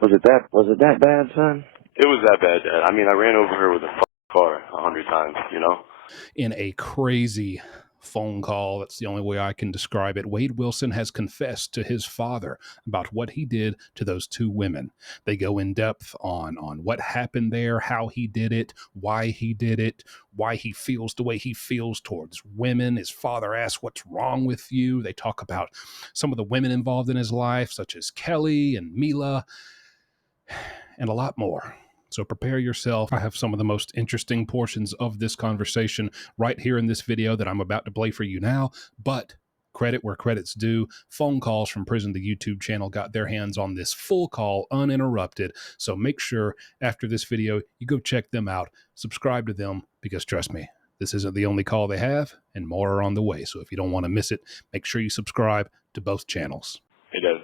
Was it that bad, son? It was that bad, Dad. I mean, I ran over her with a car 100 times, you know? In a crazy phone call, that's the only way I can describe it, Wade Wilson has confessed to his father about what he did to those two women. They go in depth on what happened there, how he did it, why he feels the way he feels towards women. His father asks, "What's wrong with you?" They talk about some of the women involved in his life, such as Kelly and Mila, and a lot more. So prepare yourself. I have some of the most interesting portions of this conversation right here in this video that I'm about to play for you now. But credit where credit's due. Phone calls from Prison, the YouTube channel, got their hands on this full call uninterrupted. So make sure after this video, you go check them out. Subscribe to them because trust me, this isn't the only call they have and more are on the way. So if you don't want to miss it, make sure you subscribe to both channels. Hey, Dad.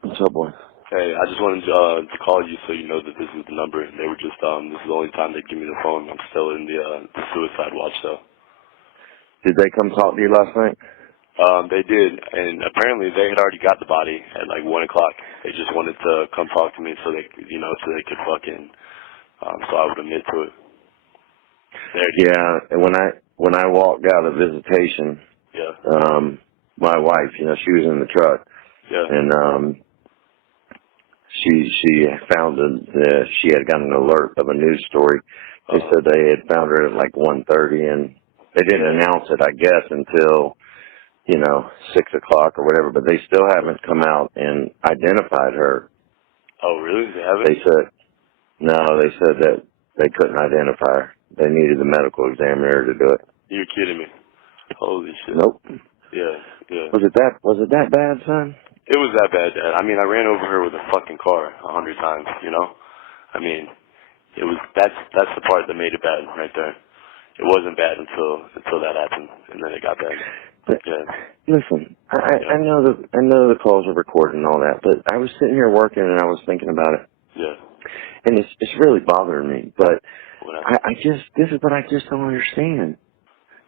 What's up, boy? Hey, I just wanted to call you so you know that this is the number. They were just, this is the only time they give me the phone. I'm still in the suicide watch, though. Did they come talk to you last night? They did, and apparently they had already got the body at like 1 o'clock. They just wanted to come talk to me so they, so they could fucking, so I would admit to it. Yeah, and when I walked out of visitation, my wife, she was in the truck, and she found that she had gotten an alert of a news story. They said they had found her at like 1:30, and they didn't announce it, I guess, until 6 o'clock or whatever. But they still haven't come out and identified her. Oh, really? They haven't? They said no. They said that they couldn't identify her. They needed the medical examiner to do it. You're kidding me? Holy shit! Nope. Yeah. Was it that bad, son? It was that bad, Dad. I mean, I ran over her with a fucking car 100 times, I mean, that's the part that made it bad right there. It wasn't bad until that happened, and then it got bad. But, listen, I know the calls are recorded and all that, but I was sitting here working and I was thinking about it. Yeah. And it's really bothering me, but this is what I just don't understand.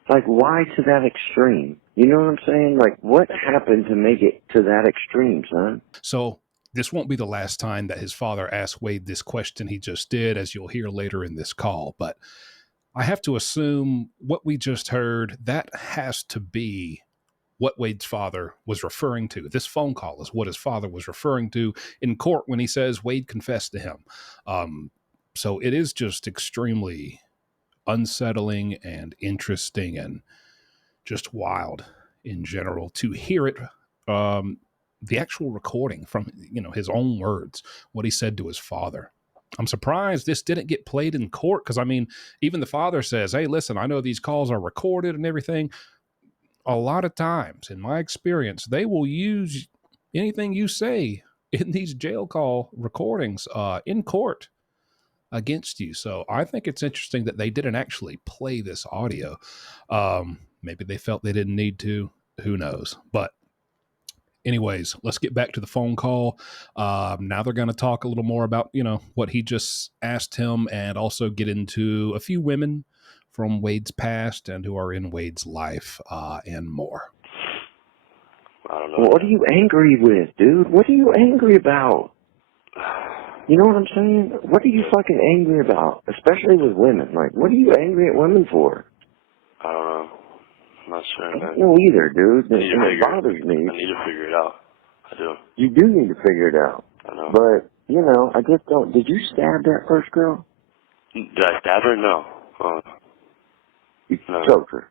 Like, why to that extreme? You know what I'm saying? Like, what happened to make it to that extreme, son? So this won't be the last time that his father asked Wade this question. He just did, as you'll hear later in this call. But I have to assume what we just heard, that has to be what Wade's father was referring to. This phone call is what his father was referring to in court when he says Wade confessed to him. So it is just extremely unsettling and interesting and just wild in general to hear it, the actual recording from his own words, what he said to his father. I'm surprised this didn't get played in court because, I mean, even the father says, hey, listen, I know these calls are recorded and everything. A lot of times, in my experience, they will use anything you say in these jail call recordings in court against you. So I think it's interesting that they didn't actually play this audio. Maybe they felt they didn't need to. Who knows? But anyways, let's get back to the phone call. Now they're going to talk a little more about, what he just asked him and also get into a few women from Wade's past and who are in Wade's life and more. I don't know. Well, what are you angry with, dude? What are you angry about? You know what I'm saying? What are you fucking angry about? Especially with women. Like, what are you angry at women for? I don't know. I'm not sure, man. I don't know either, dude. It bothers me. I need to figure it out. I do. You do need to figure it out. I know. But, I just don't. Did you stab that first girl? Did I stab her? No. You choked her?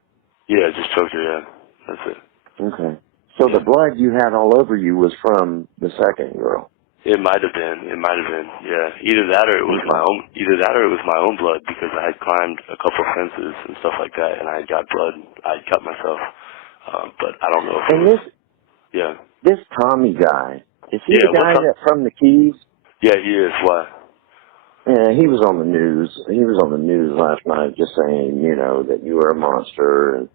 Yeah, just choked her, yeah. That's it. Okay. So the blood you had all over you was from the second girl? It might have been, yeah. Either that or it was my own blood because I had climbed a couple fences and stuff like that and I had got blood. I had cut myself. But I don't know if This Tommy guy, is he the guy that's from the Keys? Yeah, he is. Why? Yeah, he was on the news. He was on the news last night just saying, that you were a monster. And,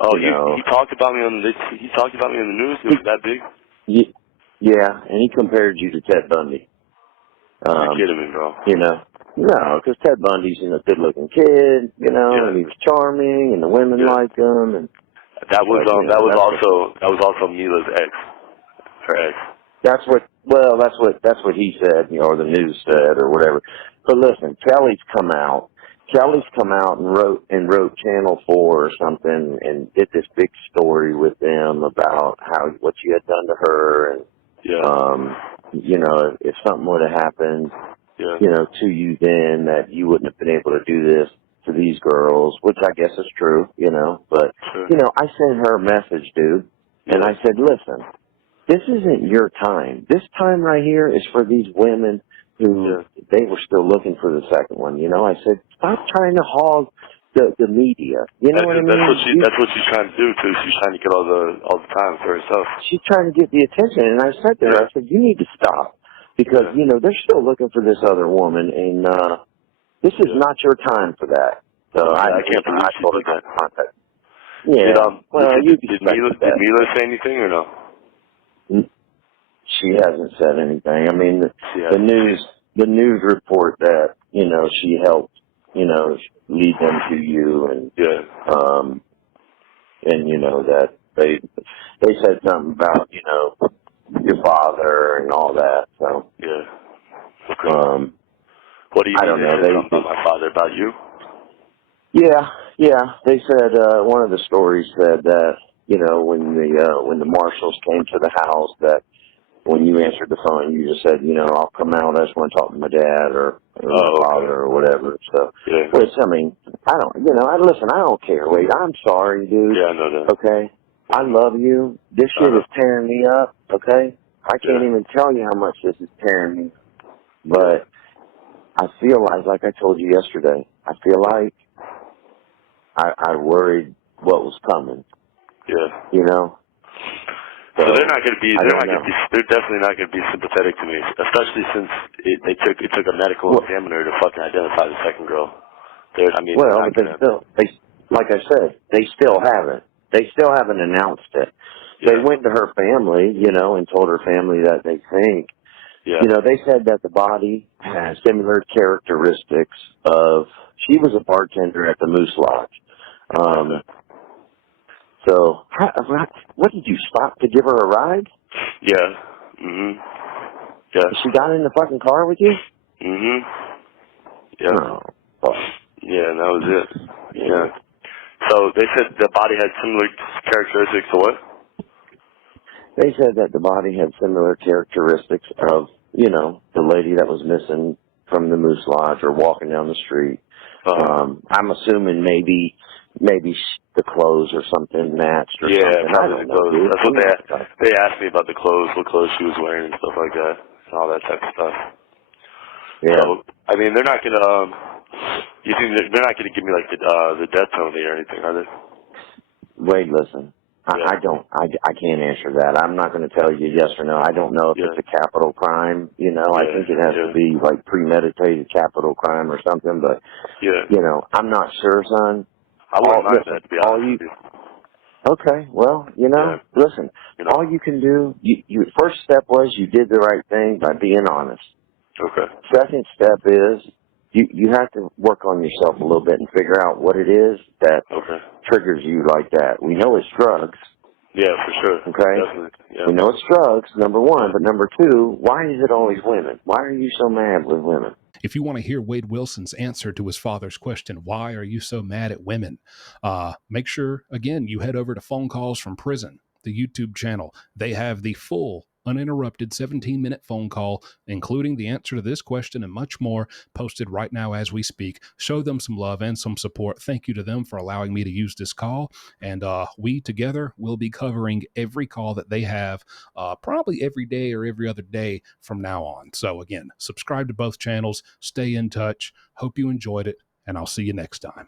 he talked about me on the news? It was that big? Yeah, and he compared you to Ted Bundy. You're kidding me, bro. No, because Ted Bundy's a good-looking kid, and he was charming, and the women liked him, and that was also Mila's ex, her ex. Well, that's what he said, you know, or the news said, or whatever. But listen, Kelly's come out. Kelly's come out and wrote Channel 4 or something, and did this big story with them about what you had done to her, and you know, if something would have happened, you know, to you then, that you wouldn't have been able to do this to these girls, which I guess is true, you know. But you know, I sent her a message, dude, and I said, listen. This isn't your time. This time right here is for these women who they were still looking for the second one. You know, I said, stop trying to hog the media. You know what I mean? That's what she's trying to do too. She's trying to get all the time for herself. She's trying to get the attention, and I said to her, I said, you need to stop because you know they're still looking for this other woman, and this is not your time for that. So I can't believe she did that. Yeah. Did Mila say anything or no? She hasn't said anything. I mean, the news report that, you know, she helped, you know, lead them to you, and you know that they said something about, you know, your father and all that. So okay. What do you mean? I don't know. They said about my father, about you? Yeah. They said one of the stories said that, you know, when the marshals came to the house, that when you answered the phone, you just said, you know, I'll come out. I just want to talk to my dad or my father or whatever. So, which, I mean, I don't, you know, listen, I don't care. Wait, I'm sorry, dude. Yeah, I know that. Okay? I love you. This shit is tearing me up, okay? I can't even tell you how much this is tearing me. But I feel like I told you yesterday, I feel like I worried what was coming. Yeah. You know? So they're not going to be. They're definitely not going to be sympathetic to me, especially since it took a medical examiner to fucking identify the second girl. I mean, but like I said, they still haven't. They still haven't announced it. They went to her family, you know, and told her family that they think, you know, they said that the body has similar characteristics of. She was a bartender at the Moose Lodge. So, what did you stop to give her a ride? Yeah. Yeah. She got in the fucking car with you? Yeah. Oh, fuck. Yeah, and that was it. Yeah. So they said the body had similar characteristics to what? They said that the body had similar characteristics of, you know, the lady that was missing from the Moose Lodge or walking down the street. I'm assuming maybe the clothes or something matched or something. Probably the clothes. That's what they asked me about, the clothes, what clothes she was wearing and stuff like that, and all that type of stuff. Yeah. So, I mean, they're not gonna. You think they're not gonna give me like the death penalty or anything, are they? Wait, listen. I can't answer that. I'm not going to tell you yes or no. I don't know if it's a capital crime. You know, I think it has to be like premeditated capital crime or something. But you know, I'm not sure, son. I wouldn't mind that, to be honest with you. Okay, well, you know, listen. All you can do. Your first step was you did the right thing by being honest. Okay. Second step is you have to work on yourself a little bit and figure out what it is that triggers you like that. We know it's drugs. Yeah, for sure. Okay? Definitely. Yeah. We know it's drugs, number one, but number two, why is it always women? Why are you so mad with women? If you want to hear Wade Wilson's answer to his father's question, why are you so mad at women? Make sure, again, you head over to Phone Calls from Prison, the YouTube channel. They have the full, uninterrupted 17-minute phone call, including the answer to this question and much more, posted right now as we speak. Show them some love and some support. Thank you to them for allowing me to use this call. And we together will be covering every call that they have, probably every day or every other day from now on. So again, subscribe to both channels. Stay in touch. Hope you enjoyed it, and I'll see you next time.